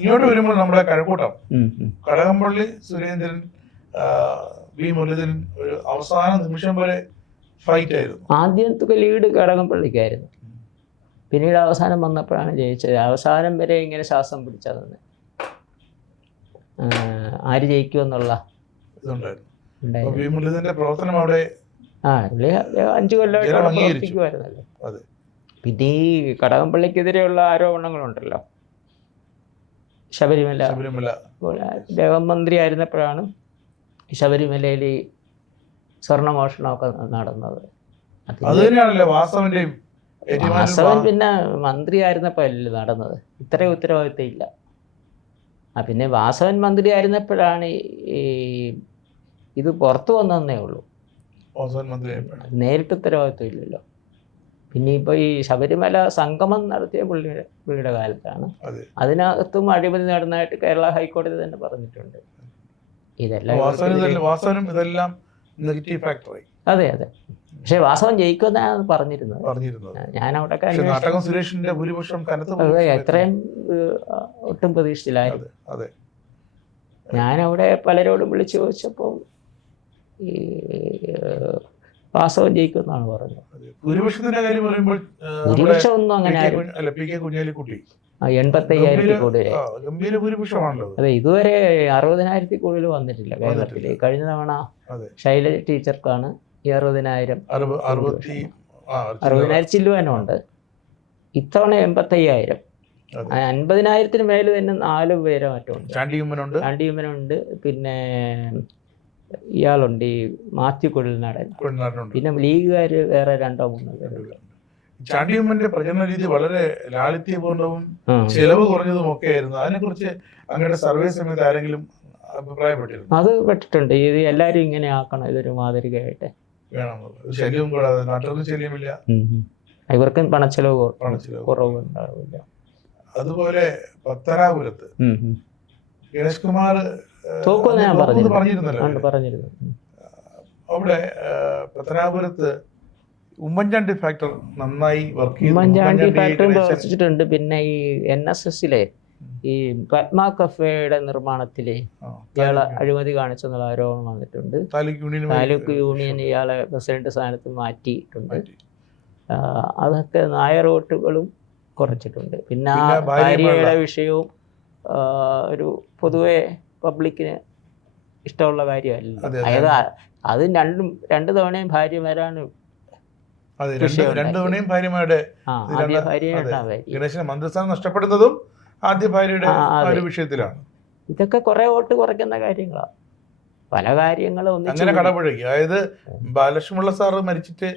ഇങ്ങോട്ട് വരുമ്പോൾ നമ്മുടെ കഴക്കൂട്ടം കടകംപള്ളി സുരേന്ദ്രൻ, വി മുരളീധരൻ ഒരു അവസാന നിമിഷം വരെ ഫൈറ്റ് ആയിരുന്നു. ആദ്യത്തെ ലീഡ് കടകംപള്ളിക്കായിരുന്നു. പിന്നീട് അവസാനം വന്നപ്പോഴാണ് ജയിച്ചത്. അവസാനം വരെ ഇങ്ങനെ ശ്വാസം പിടിച്ചതെന്ന് ആര് ജയിക്കുമെന്നുള്ള ഇതുണ്ടായിരുന്നു. വി മുരളീധരന്റെ പ്രവർത്തനം അവിടെ 5 കൊല്ലമായിട്ട് പ്രവർത്തിക്കുമായിരുന്നല്ലോ. പിന്നെ ഈ കടകംപള്ളിക്കെതിരെയുള്ള ആരോപണങ്ങളുണ്ടല്ലോ. ശബരിമല അദ്ദേഹം മന്ത്രി ആയിരുന്നപ്പോഴാണ് ശബരിമലയിൽ സ്വർണ്ണമോഷണമൊക്കെ നടന്നത്. വാസവൻ പിന്നെ മന്ത്രി ആയിരുന്നപ്പോൾ അല്ലേ നടന്നത്. ഇത്രയും ഉത്തരവാദിത്തം ഇല്ല. പിന്നെ വാസവൻ മന്ത്രി ആയിരുന്നപ്പോഴാണ് ഈ ഇത് പുറത്തു വന്നതന്നേ ഉള്ളൂ. നേരിട്ട് ഉത്തരവാദിത്വം ഇല്ലല്ലോ. പിന്നെ ഇപ്പോൾ ഈ ശബരിമല സംഗമം നടത്തിയ പുള്ളിയുടെ കാലത്താണ്. അതിനകത്തും അഴിമതി നടന്നതായിട്ട് കേരള ഹൈക്കോടതി തന്നെ പറഞ്ഞിട്ടുണ്ട്. ഇതെല്ലാം അതെ. പക്ഷെ വാസവൻ ജയിക്കുമെന്നാണ് പറഞ്ഞിരുന്നത്. ഞാൻ അവിടെ എത്രയും ഒട്ടും പ്രതീക്ഷിച്ചില്ലായിരുന്നു. ഞാനവിടെ പലരോടും വിളിച്ചു ചോദിച്ചപ്പോൾ ഈ വാസവൻ ജയിക്കുമെന്നാണ് പറഞ്ഞത്. ഭൂരിപക്ഷത്തിന്റെ കാര്യം പറയുമ്പോൾ ഭൂരിപക്ഷം ഒന്നും അങ്ങനെ 85,000 കൂടുതൽ. അതെ, ഇതുവരെ 60,000 കൂടുതൽ വന്നിട്ടില്ല കേരളത്തിൽ. കഴിഞ്ഞ തവണ ശൈലജ ടീച്ചർക്കാണ് ഈ 60,000 ചില്ലുവാനുണ്ട്. ഇത്തവണ 85,000. 50,000 മേല് തന്നെ 4 പേരോ മറ്റുണ്ട്. ചാണ്ടിയുമ്മനുണ്ട്, പിന്നെ ഇയാളുണ്ട് ഈ മാത്യു കുഴൽനാടൻ, പിന്നെ ലീഗുകാർ വേറെ 2-3 പേരുണ്ട്. ചാണ്ടിയമ്മന്റെ പ്രചരണ രീതി വളരെ ലാളിത്യപൂർണവും ചെലവ് കുറഞ്ഞതും ഒക്കെ ആയിരുന്നു. അതിനെക്കുറിച്ച് അങ്ങയുടെ സർവേ സമയത്ത് ആരെങ്കിലും അഭിപ്രായപ്പെട്ടിരുന്നു? അത് പെട്ടിട്ടുണ്ട്. ഇത് എല്ലാവരും ഇങ്ങനെ ആക്കണം, ഇതൊരു മാതൃകയായിട്ട് ശല്യവും കൂടാതെ നാട്ടുകാർക്ക് ശല്യമില്ല, ഇവർക്കും പണച്ചെലവ് കുറവുണ്ടാവില്ല. അതുപോലെ പത്തനാപുരത്ത് ഗണേഷ് കുമാർ പറഞ്ഞിരുന്നു. അവിടെ പത്തനാപുരത്ത് ഉമ്മൻചാണ്ടി ഫാക്ടർ നന്നായി വർക്ക് ചെയ്തു. ഉമ്മൻചാണ്ടി ഫാക്ടറും പ്രവർത്തിച്ചിട്ടുണ്ട്. പിന്നെ ഈ NSSലെ ഈ പത്മ കഫേയുടെ നിർമ്മാണത്തില് ഇയാളെ അഴിമതി കാണിച്ചെന്നുള്ള ആരോപണം വന്നിട്ടുണ്ട്. താലൂക്ക് യൂണിയൻ ഇയാളെ പ്രസിഡന്റ് സ്ഥാനത്ത് മാറ്റിയിട്ടുണ്ട്. അതൊക്കെ നായർ വോട്ടുകളും കുറച്ചിട്ടുണ്ട്. പിന്നെ ഭാര്യയുടെ വിഷയവും ഒരു പൊതുവെ പബ്ലിക്കിന് ഇഷ്ടമുള്ള കാര്യമല്ല. അതായത് അത് രണ്ട് തവണയും ഭാര്യമാരാണ്. ഗണേശന് മന്ത്രിസ്ഥാനം നഷ്ടപ്പെടുന്നതും ആദ്യ ഭാര്യയുടെ വിഷയത്തിലാണ്. ഇതൊക്കെ കുറെ വോട്ട് കുറയ്ക്കുന്ന കാര്യങ്ങളാണ്. പല കാര്യങ്ങളും അങ്ങനെ കടപുഴകി. അതായത് ബാലകൃഷ്ണപിള്ള സാറ് മരിച്ചിട്ട്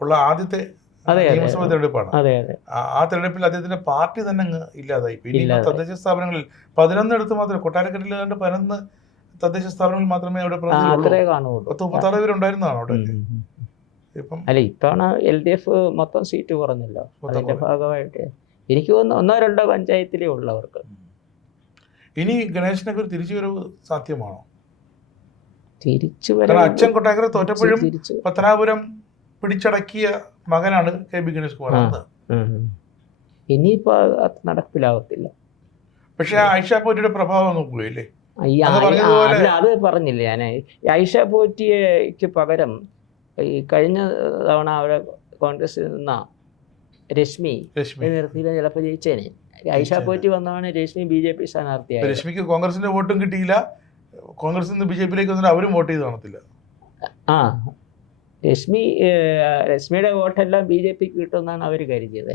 ഉള്ള ആദ്യത്തെ നിയമസഭാ തെരഞ്ഞെടുപ്പാണ്. ആ തെരഞ്ഞെടുപ്പിൽ അദ്ദേഹത്തിന്റെ പാർട്ടി തന്നെ ഇല്ലാതായി. പിന്നെ തദ്ദേശ സ്ഥാപനങ്ങളിൽ 11 മാത്രമേ, കൊട്ടാരക്കരയിൽ 11 തദ്ദേശ സ്ഥാപനങ്ങളിൽ മാത്രമേ അവിടെ 36 പേരുണ്ടായിരുന്നതാണ് അവിടെ. അല്ല, ഇത്തവണ LDF മൊത്തം സീറ്റ് കുറഞ്ഞല്ലോ. അതിന്റെ ഭാഗമായിട്ട് എനിക്ക് തോന്നുന്നു 1-2 പഞ്ചായത്തിലേ ഉള്ളവർക്ക്. ഇനി ഗണേശനൊക്കെ ഒരു തിരിച്ചുവരവ് സാധ്യമാണോ? തിരിച്ചുവരവ് അച്ഛൻ കൊട്ടാരക്കര തോറ്റപ്പോഴും പത്തനാപുരം പിടിച്ചടക്കിയ മകനാണ് KB ഗണേഷ് കുമാർ. ഇനിയിപ്പോ നടപ്പിലാവത്തില്ല. പക്ഷെ ആയിഷ പോറ്റിയുടെ പ്രഭാവം നോക്കുകയല്ലേ? അത് പറഞ്ഞില്ലേ ഞാൻ. ആയിഷ പോറ്റിക്ക് പകരം ഈ കഴിഞ്ഞ തവണ അവിടെ കോൺഗ്രസിൽ നിന്ന രശ്മി നിർത്തിയില്ല, ചിലപ്പോൾ ജയിച്ചേനെ. ആയിഷ പോറ്റി വന്നതാണ് രശ്മി BJP സ്ഥാനാർത്ഥിയായി. രശ്മിക്ക് കോൺഗ്രസിന്റെ വോട്ടും കിട്ടിയില്ല. കോൺഗ്രസിൽ നിന്ന് BJPയിലേക്ക് വന്നിട്ട് അവരും വോട്ട് ചെയ്ത് കാണത്തില്ല. രശ്മിയുടെ വോട്ടെല്ലാം BJPക്ക് കിട്ടുമെന്നാണ് അവർ കരുതിയത്.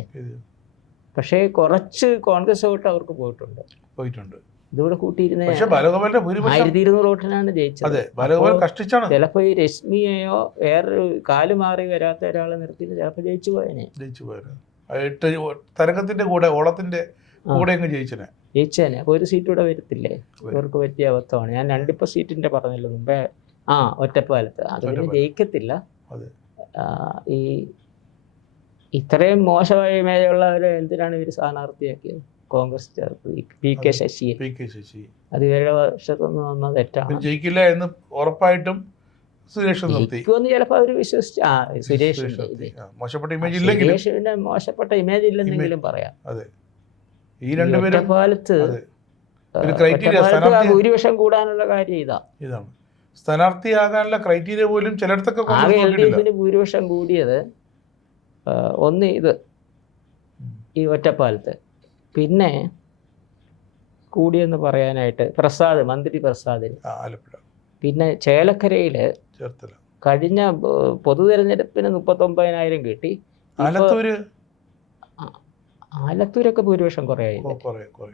പക്ഷേ കുറച്ച് കോൺഗ്രസ് വോട്ട് അവർക്ക് പോയിട്ടുണ്ട്. ഇതോടെ കൂട്ടിയിരുന്ന 1200 വോട്ടിനാണ് ജയിച്ചത്. ചിലപ്പോ ഈ രശ്മിയെയോ വേറൊരു കാല് മാറി വരാത്ത ഒരാളെ നിർത്തി ചിലപ്പോ ജയിച്ചു പോയനെ. തരംഗത്തിന്റെ കൂടെ ഓളത്തിന്റെ കൂടെ ജയിച്ചേനെ. അപ്പൊ ഒരു സീറ്റ് കൂടെ വരത്തില്ലേ? ഇവർക്ക് പറ്റിയ അബദ്ധമാണ്. ഞാൻ 2 സീറ്റിന്റെ പറഞ്ഞല്ലോ മുമ്പേ. ഒറ്റപ്പാലത്ത് അത് പിന്നെ ജയിക്കത്തില്ല. ഈ ഇത്രയും മോശമായ മേഖലയുള്ളവരെ എന്തിനാണ് ഇവർ സ്ഥാനാർത്ഥിയാക്കിയത്? കോൺഗ്രസ് ചേർത്ത് പി.കെ. ശശിയെ. അത് 7 വർഷത്തൊന്നും വന്ന തെറ്റാണ്. ജയിക്കില്ല എന്ന് ഉറപ്പായിട്ടും സുരേഷ് നിർത്തി. ചിലപ്പോൾ അവർ വിശ്വസിച്ച് സുരേഷിന്റെ മോശപ്പെട്ട ഇമേജ് ഇല്ലെന്നെങ്കിലും പറയാം. അതെ, ഈ രണ്ടുപേരും ഒറ്റപ്പാലത്ത് ഭൂരിപക്ഷം കൂടാനുള്ള കാര്യം ഇതാണ്. സ്ഥാനാർത്ഥിയാകാനുള്ള ക്രൈറ്റീരിയ പോലും ചിലയിടത്തൊക്കെ LDFന് ഭൂരിപക്ഷം കൂടിയത് ഒന്ന് ഈ ഒറ്റപ്പാലത്ത്, പിന്നെ കൂടിയെന്ന് പറയാനായിട്ട് മന്ത്രി പ്രസാദിന്, പിന്നെ ചേലക്കരയിൽ കഴിഞ്ഞ പൊതു തെരഞ്ഞെടുപ്പിന് 39,000 കിട്ടി. ആലത്തൂരൊക്കെ ഭൂരിപക്ഷം കുറയായില്ലേ?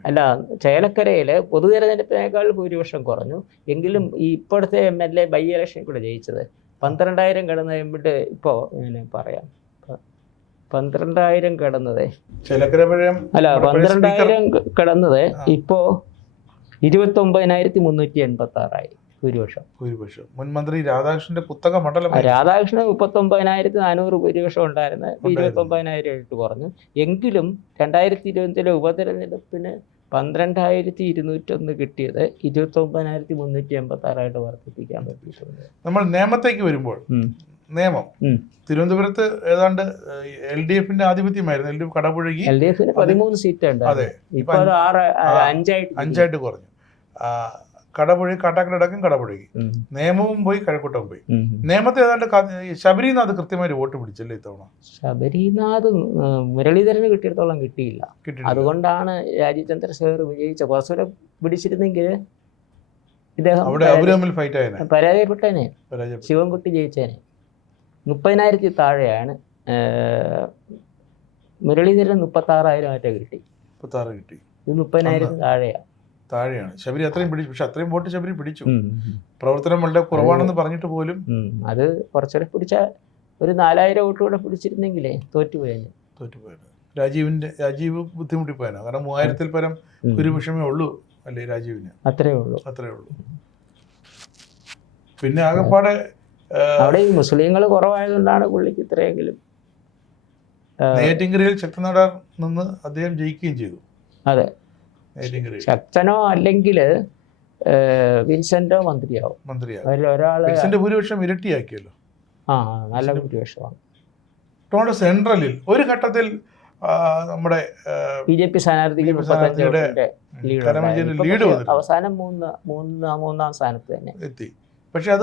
അല്ല, ചേലക്കരയിൽ പൊതു തെരഞ്ഞെടുപ്പിനേക്കാൾ ഭൂരിപക്ഷം കുറഞ്ഞു. എങ്കിലും ഈ ഇപ്പോഴത്തെ MLA ബൈ ഇലക്ഷനിൽ കൂടെ ജയിച്ചത് 12,000 കടന്ന് കഴിയുമ്പോട്ട് ഇപ്പോൾ ഇങ്ങനെ പറയാം 12,000 കടന്നത് അല്ല 12,000 കടന്നത് ഇപ്പോൾ 29,386 ഭൂരിപക്ഷം. മുൻ മന്ത്രി രാധാകൃഷ്ണന്റെ കുത്തക മണ്ഡലം രാധാകൃഷ്ണൻ 39,400 ഭൂരിപക്ഷം ഉണ്ടായിരുന്ന 29,000 ആയിട്ട് കുറഞ്ഞു. എങ്കിലും 2020 ഉപതെരഞ്ഞെടുപ്പിന് 12,201 കിട്ടിയത് 29,386 വർദ്ധിപ്പിക്കാൻ പറ്റിയിട്ടുണ്ട്. നമ്മൾ നിയമത്തേക്ക് വരുമ്പോൾ നിയമം തിരുവനന്തപുരത്ത് ഏതാണ്ട് LDFന്റെ ആധിപത്യമായിരുന്നു. LDF കടപുഴകി 13 സീറ്റ് അതെ, ഇപ്പൊ 5 കുറഞ്ഞു. കടപുഴകി, കാട്ടാക്കടക്കം കടപുഴകി, നിയമവും പോയി, കഴക്കൂട്ടം പോയി. നിയമത്തെ ഏതാണ്ട് ശബരിനാഥ് കൃത്യമായി വോട്ട് പിടിച്ചല്ലേ ഇത്തവണ? ശബരിനാഥ് മുരളീധരന് കിട്ടിയിടത്തോളം കിട്ടിയില്ല. അതുകൊണ്ടാണ് രാജീവ് ചന്ദ്രശേഖർ വിജയിച്ച. കുറച്ചുകൂടെ പിടിച്ചിരുന്നെങ്കിൽ ഇദ്ദേഹം പരാജയപ്പെട്ടേനെ, ശിവൻകുട്ടി ജയിച്ചേനെ. 30,000 താഴെയാണ്. മുരളീധരൻ 36,000 മറ്റേ കിട്ടി. ഇത് 30,000 താഴെയാണ്. ശബരി അത്രയും പിടിച്ചു. പക്ഷെ അത്രയും വോട്ട് ശബരി പിടിച്ചു. പ്രവർത്തനം വളരെ കുറവാണെന്ന് പറഞ്ഞിട്ട് പോലും അത് കുറച്ചുകൂടെ പിടിച്ച ഒരു 4,000 വോട്ട് കൂടെ പിടിച്ചിരുന്നെങ്കിലേ തോറ്റുപോയത്. രാജീവ് ബുദ്ധിമുട്ടിപ്പോയാനോ? കാരണം 3,000-ൽ പരം ഭൂരിപക്ഷമേ ഉള്ളൂ അല്ലേ രാജീവിന്? അത്രേ ഉള്ളൂ. പിന്നെ ആകെപ്പാടെ അവിടെ ഈ മുസ്ലിങ്ങൾ കുറവായതുകൊണ്ടാണ് പുള്ളിക്ക് ഇത്രയെങ്കിലും. നെയ്യാറ്റിൻകരയിൽ ശക്തനാടാർ നിന്ന് അദ്ദേഹം ജയിക്കുകയും ചെയ്തു. അതെ, ശക്തനോ അല്ലെങ്കിൽ വിൻസെന്റോ മന്ത്രിയാവും. ഒരാള് ഭൂരിപക്ഷം ഇരട്ടിയാക്കിയല്ലോ. നല്ല ഭൂരിപക്ഷമാണ്. സെൻട്രലിൽ ഒരു ഘട്ടത്തിൽ നമ്മുടെ BJP സ്ഥാനാർത്ഥിക്ക് 35 ലീഡ് അവസാനം മൂന്നാം സ്ഥാനത്ത് തന്നെ എത്തി. പക്ഷെ അത്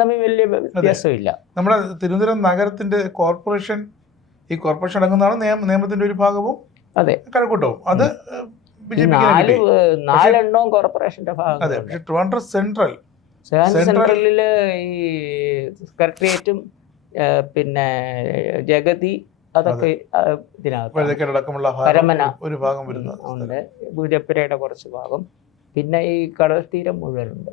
തമ്മിൽ വലിയ വ്യത്യാസമില്ല. നമ്മുടെ തിരുവനന്തപുരം നഗരത്തിന്റെ കോർപ്പറേഷൻ അടങ്ങുന്നതാണ് നിയമത്തിന്റെ ഒരു ഭാഗവും കഴക്കൂട്ടവും. അത് നാലെണ്ണവും കോർപ്പറേഷന്റെ ഭാഗം. അതെ, പക്ഷെ ട്രിവാൻഡ്രം സെൻട്രലില് ഈ സെക്രട്ടേറിയറ്റും പിന്നെ ജഗതി അതൊക്കെ ഇതിനകത്തടക്കമുള്ള ഒരു ഭാഗം ഉണ്ട്. പൂജപ്പുരയുടെ കുറച്ച് ഭാഗം, പിന്നെ ഈ കടൽ തീരം മുഴുവനുണ്ട്.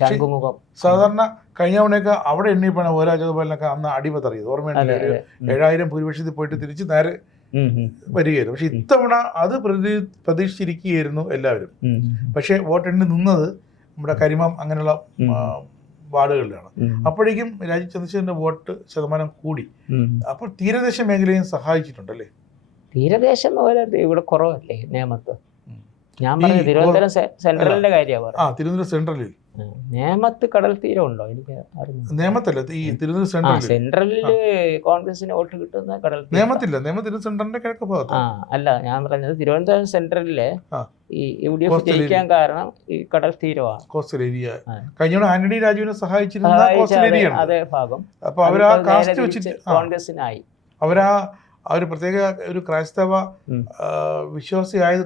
ശംഖുമുഖം. സാധാരണ കഴിഞ്ഞ തവണയൊക്കെ അവിടെ എണ്ണിപ്പോണ ഓരാജോപാലിനൊക്കെ അന്ന് അടിപതറിയത് ഓർമ്മയുണ്ട്. 7,000 ഭൂരിപക്ഷത്തിൽ പോയിട്ട് തിരിച്ച് നേരെ വരികയായിരുന്നു. പക്ഷെ ഇത്തവണ അത് പ്രതീക്ഷിച്ചിരിക്കുകയായിരുന്നു എല്ലാവരും. പക്ഷെ വോട്ടെണ്ണി നിന്നത് നമ്മുടെ കരിമാം അങ്ങനെയുള്ള വാർഡുകളിലാണ്. അപ്പോഴേക്കും രാജീവ് ചന്ദ്രശേഖരന്റെ വോട്ട് ശതമാനം കൂടി. അപ്പോൾ തീരദേശ മേഖലയും സഹായിച്ചിട്ടുണ്ടല്ലേ? തീരദേശം ഇവിടെ കുറവല്ലേ നേമത്ത്? ഞാൻ പറഞ്ഞു തിരുവനന്തപുരം സെൻട്രലിന്റെ കാര്യമാണ്. തിരുവനന്തപുരം സെൻട്രലിൽ നേമത്ത് കടൽ തീരം ഉണ്ടോ? എനിക്ക് നേമത്തല്ല, ഈ തിരുവനന്തപുരം സെൻട്രലില് കോൺഗ്രസിന് വോട്ട് കിട്ടുന്ന കടൽ നേമത്തില്ല. സെൻട്രലിന്റെ കിഴക്ക് ഭാഗത്ത് അല്ല, ഞാൻ പറഞ്ഞത് തിരുവനന്തപുരം സെൻട്രലിലെ ഈ UDF ജയിക്കാൻ കാരണം ഈ കടൽ തീരമാണ്. കോസ്റ്റൽ ഏരിയ കഴിഞ്ഞ ആന്റണി രാജുവിനെ സഹായിച്ചിരുന്ന അതേ ഭാഗം. അപ്പൊ അവരാ കാസ്റ്റ് വെച്ചിട്ട് കോൺഗ്രസിനായി അവരാ ഒരു പ്രത്യേക ഒരു ക്രൈസ്തവ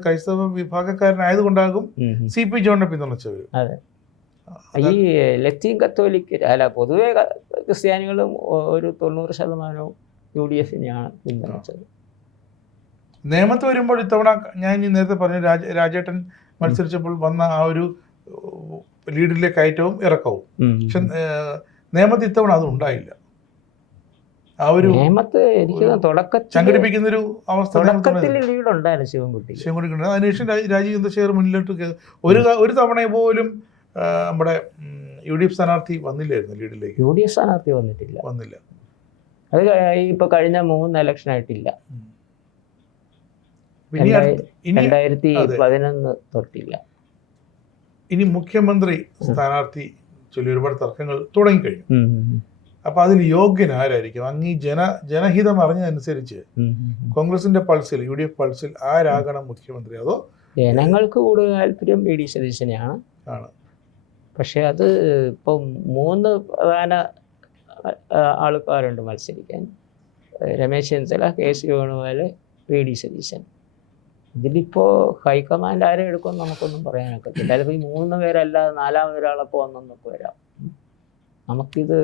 ക്രൈസ്തവ വിഭാഗക്കാരനായതുകൊണ്ടാകും CP ജോണിനെ പിന്തുണച്ചവർ. അതെ, ഈ ലത്തീൻ കത്തോലിക്ക് അല്ല, പൊതുവെ ക്രിസ്ത്യാനികളും ഒരു 90% UDFിനെയാണ് പിന്തുണച്ചത്. നിയമത്ത് വരുമ്പോൾ ഇത്തവണ ഞാൻ നേരത്തെ പറഞ്ഞ രാജേട്ടൻ മത്സരിച്ചപ്പോൾ വന്ന ആ ഒരു ലീഡിലെ കയറ്റവും ഇറക്കവും. പക്ഷെ നിയമത്ത് ഇത്തവണ അത് ഉണ്ടായില്ല. ആ ഒരു നിയമത്ത് എനിക്ക് സംഘടിപ്പിക്കുന്ന ഒരു അവസ്ഥ ലീഡ് ഉണ്ടായിരുന്നു ശിവൻകുട്ടി. അതിനുശേഷം രാജീവ് ചന്ദ്രശേഖർ മുന്നിലോട്ട് ഒരു തവണ പോലും നമ്മുടെ UDF സ്ഥാനാർത്ഥി വന്നില്ലായിരുന്നു ലീഡിലേക്ക്. UDF സ്ഥാനാർത്ഥി വന്നില്ല. അത് ഇപ്പൊ കഴിഞ്ഞ 3 ഇലക്ഷൻ ആയിട്ടില്ല. ഇനി 2011 തൊട്ടില്ല. ഇനി മുഖ്യമന്ത്രി സ്ഥാനാർത്ഥി ചൊല്ലി ഒരുപാട് തർക്കങ്ങൾ തുടങ്ങിക്കഴിഞ്ഞു. അപ്പൊ അതിൽ യോഗ്യൻ ആരായിരിക്കും? അങ്ങ് ഈ ജനഹിതം അറിഞ്ഞതനുസരിച്ച് കോൺഗ്രസിന്റെ പൾസിൽ, UDF പൾസിൽ ആരാകണം മുഖ്യമന്ത്രി? അതോ ജനങ്ങൾക്ക് കൂടുതൽ താല്പര്യം വി ഡി സതീശനെയാണ്. പക്ഷെ അത് ഇപ്പം 3 പ്രധാന ആൾക്കാരുണ്ട് മത്സരിക്കാൻ. Ramesh Chennithala, KC Venugopal, V D Satheesan. ഇതിലിപ്പോൾ ഹൈക്കമാൻഡ് ആരെ എടുക്കുമെന്ന് നമുക്കൊന്നും പറയാനൊക്കത്തില്ല. ചിലപ്പോൾ ഈ 3 പേരല്ലാതെ 4ാമത് ഒരാളപ്പോൾ വന്നൊക്കെ വരാം. നമുക്കിത്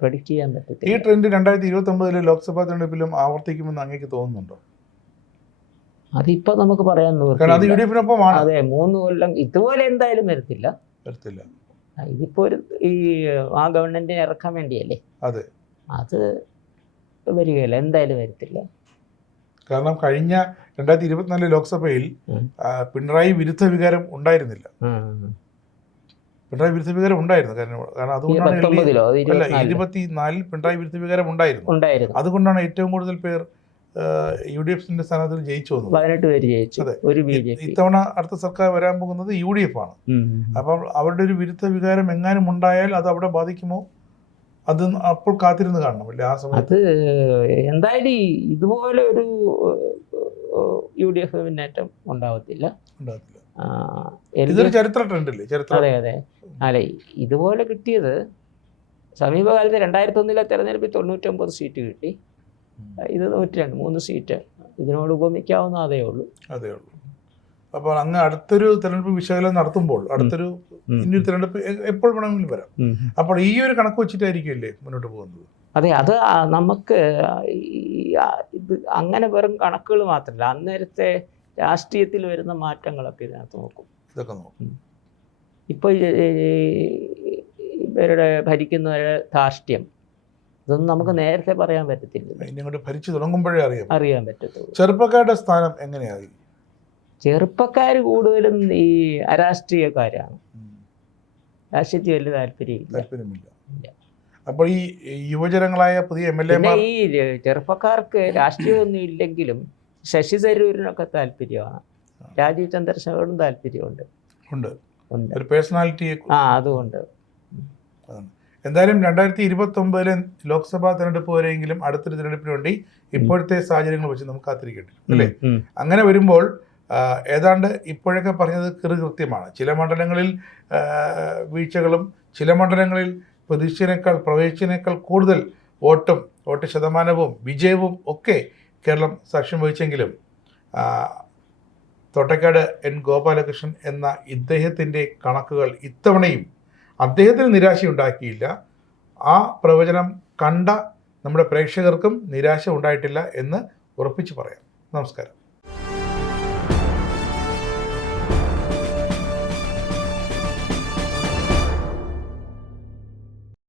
പ്രെഡിക്റ്റ് ചെയ്യാൻ പറ്റത്തില്ല. ഈ ട്രെൻഡ് 2029 ലോക്സഭാ തെരഞ്ഞെടുപ്പിലും ആവർത്തിക്കുമെന്ന് അങ്ങേക്ക് തോന്നുന്നുണ്ടോ? അതിപ്പോ നമുക്ക് പറയാൻ അതെ, 3 കൊല്ലം ഇതുപോലെ എന്തായാലും വരത്തില്ല. ഇതിപ്പോ ഈ ഗവൺമെന്റിനെ ഇറക്കാൻ വേണ്ടിയല്ലേ. അതെ, അത് വരികയല്ല, എന്തായാലും വരത്തില്ല. കാരണം കഴിഞ്ഞ 2024 ലോക്സഭയിൽ പിണറായി വിരുദ്ധ വികാരം ഉണ്ടായിരുന്നില്ല. പിണറായി വിരുദ്ധ വികാരം ഉണ്ടായിരുന്നു. കാരണം അതുകൊണ്ടാണ് 24 പിണറായി വിരുദ്ധ വികാരം ഉണ്ടായിരുന്നു. അതുകൊണ്ടാണ് ഏറ്റവും കൂടുതൽ പേർ UDF സ്ഥാനാർത്ഥികൾ ജയിച്ചു വന്നത്. 18 പേര് ജയിച്ചു. ഇത്തവണ അടുത്ത സർക്കാർ വരാൻ പോകുന്നത് UDF ആണ്. അപ്പം അവരുടെ ഒരു വിരുദ്ധ വികാരം എങ്ങാനും ഉണ്ടായാൽ അത് അവിടെ ബാധിക്കുമോ? അത് അപ്പോൾ കാത്തിരുന്ന് കാണണമല്ലേ ആ സമയത്ത്. എന്തായാലും ഇതുപോലെ ഒരു UDF മുന്നേറ്റം ഉണ്ടാവത്തില്ല. ഇതൊരു ചരിത്ര ട്രെൻഡല്ലേ? അതെ അതെ. അല്ല, ഇതുപോലെ കിട്ടിയത് സമീപകാലത്ത് 2001 തെരഞ്ഞെടുപ്പിൽ 99 സീറ്റ് കിട്ടി. ഇത് 102, 3 സീറ്റ് ഇതിനോട് ഉപമിക്കാവുന്ന അതേ ഉള്ളൂ. അപ്പോൾ അങ്ങ് അടുത്തൊരു തെരഞ്ഞെടുപ്പ് വിശകലനം നടത്തുമ്പോൾ അടുത്തൊരു ഇനിയൊരു തെരഞ്ഞെടുപ്പ് എപ്പോൾ വേണമെങ്കിലും വരാം. അപ്പോൾ ഈ ഒരു കണക്ക് വെച്ചിട്ടായിരിക്കുമല്ലേ മുന്നോട്ട് പോകുന്നത്? അതെ, അത് നമുക്ക് ഇത് അങ്ങനെ വെറും കണക്കുകൾ മാത്രമല്ല, അന്നേരത്തെ രാഷ്ട്രീയത്തിൽ വരുന്ന മാറ്റങ്ങളൊക്കെ ഇതിനകത്ത് നോക്കും. ഇതൊക്കെ നോക്കും. ഇപ്പോൾ ഇവരുടെ ഭരിക്കുന്നവരുടെ ധാർഷ്ട്യം, ഇതൊന്നും നമുക്ക് നേരത്തെ പറയാൻ പറ്റത്തില്ല. ഇങ്ങോട്ട് ഭരിച്ചു തുടങ്ങുമ്പോഴേ അറിയാൻ പറ്റത്തുള്ളൂ. ചെറുപ്പക്കാരുടെ സ്ഥാനം എങ്ങനെയായി? ചെറുപ്പക്കാർ കൂടുതലും ഈ അരാഷ്ട്രീയക്കാരാണ്. രാഷ്ട്രീയത്തിൽ വലിയ താല്പര്യമില്ല. അപ്പോൾ ഈ യുവജനങ്ങളായ പുതിയ MLA ഈ ചെറുപ്പക്കാർക്ക് രാഷ്ട്രീയമൊന്നും ഇല്ലെങ്കിലും ശശി തരൂരിനൊക്കെ താല്പര്യമാണ്. രാജീവ് ചന്ദ്രശേഖരനും താല്പര്യമുണ്ട്. ഒരു പേഴ്സണാലിറ്റി. അതുകൊണ്ട് എന്തായാലും 2029 ലോക്സഭാ തെരഞ്ഞെടുപ്പ് വരെയെങ്കിലും അടുത്തൊരു തെരഞ്ഞെടുപ്പിന് വേണ്ടി ഇപ്പോഴത്തെ സാഹചര്യങ്ങൾ വെച്ച് നമുക്ക് കാത്തിരിക്കട്ടെ അല്ലേ? അങ്ങനെ വരുമ്പോൾ ഏതാണ്ട് ഇപ്പോഴൊക്കെ പറഞ്ഞത് കൃത്യമാണ്. ചില മണ്ഡലങ്ങളിൽ വീഴ്ചകളും ചില മണ്ഡലങ്ങളിൽ പ്രവേശിച്ചതിനേക്കാൾ കൂടുതൽ വോട്ട് ശതമാനവും വിജയവും ഒക്കെ കേരളം സാക്ഷ്യം വഹിച്ചെങ്കിലും തോട്ടക്കാട് N. ഗോപാലകൃഷ്ണൻ എന്ന ഇദ്ദേഹത്തിൻ്റെ കണക്കുകൾ ഇത്തവണയും അദ്ദേഹത്തിന് നിരാശയുണ്ടാക്കിയില്ല. ആ പ്രവചനം കണ്ട നമ്മുടെ പ്രേക്ഷകർക്കും നിരാശ ഉണ്ടായിട്ടില്ല എന്ന് ഉറപ്പിച്ച് പറയാം. നമസ്കാരം.